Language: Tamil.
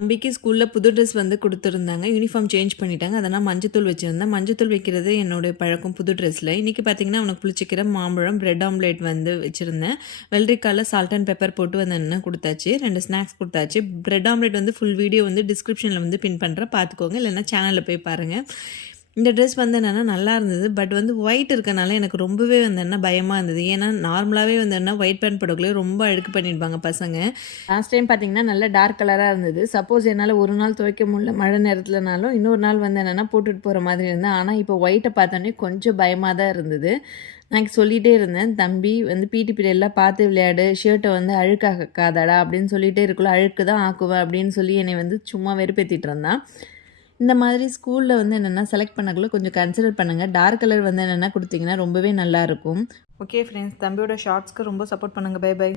தம்பிக்கு ஸ்கூல்ல புது ட்ரெஸ் வந்து குடுத்துருந்தாங்க. யூனிஃபார்ம் சேஞ்ச் பண்ணிட்டாங்க. அதனால் மஞ்சத்தூள் வச்சிருந்தேன். மஞ்சத்தூள் வைக்கிறது என்னுடைய பழக்கம் புது ட்ரெஸ்ல. இன்றைக்கி பார்த்தீங்கன்னா, அவனுக்கு புளிச்சக்கீரை, மாம்பழம், பிரெட் ஆம்லேட் வந்து வச்சிருந்தேன். வெள்ளரிக்கால சால்ட் அண்ட் பெப்பர் போட்டு வந்து என்ன குடுத்தாச்சு. 2 ஸ்நாக்ஸ் குடுத்தாச்சு. பிரெட் ஆம்லேட் வந்து ஃபுல் வீடியோ வந்து டிஸ்கிரிப்ஷனில் வந்து பின் பண்ணுறேன். பார்த்துக்கோங்க. இல்லைன்னா சேனலில் போய் பாருங்கள். இந்த ட்ரெஸ் வந்து என்னென்னா நல்லா இருந்தது. பட் வந்து ஒயிட் இருக்கனால எனக்கு ரொம்பவே வந்து என்ன பயமாக இருந்தது. ஏன்னா நார்மலாகவே வந்து என்ன ஒயிட் பேண்ட் போடக்குள்ளே ரொம்ப அழுக்கு பண்ணியிருப்பாங்க பசங்க. லாஸ்ட் டைம் பார்த்தீங்கன்னா நல்ல டார்க் கலராக இருந்தது. சப்போஸ் என்னால் ஒரு நாள் துவைக்க முடியல மழை நேரத்துலனாலும் இன்னொரு நாள் வந்து என்னென்னா போட்டுட்டு போகிற மாதிரி இருந்தேன். ஆனால் இப்போ ஒயிட்டை பார்த்தோன்னே கொஞ்சம் பயமாக தான் இருந்தது. நான் சொல்லிகிட்டே இருந்தேன், தம்பி வந்து பிடி பீரியட்லாம் பார்த்து விளையாடு, ஷர்ட்டை வந்து அழுக்காக்காதடா அப்படின்னு சொல்லிகிட்டே இருக்குள்ள அழுக்கு தான் ஆக்குவேன் அப்படின்னு சொல்லி என்னை வந்து சும்மா வெறுப்பேற்றிட்டு இருந்தான். இந்த மாதிரி ஸ்கூலில் வந்து என்னென்னா செலக்ட் பண்ணக்குள்ள கொஞ்சம் கன்சிடர் பண்ணுங்கள். டார்க் கலர் வந்து என்னென்னா கொடுத்தீங்கன்னா ரொம்பவே நல்லாயிருக்கும். ஓகே ஃப்ரெண்ட்ஸ், தம்பியோட ஷார்ட்ஸ்க்கு ரொம்ப சப்போர்ட் பண்ணுங்கள். Bye by.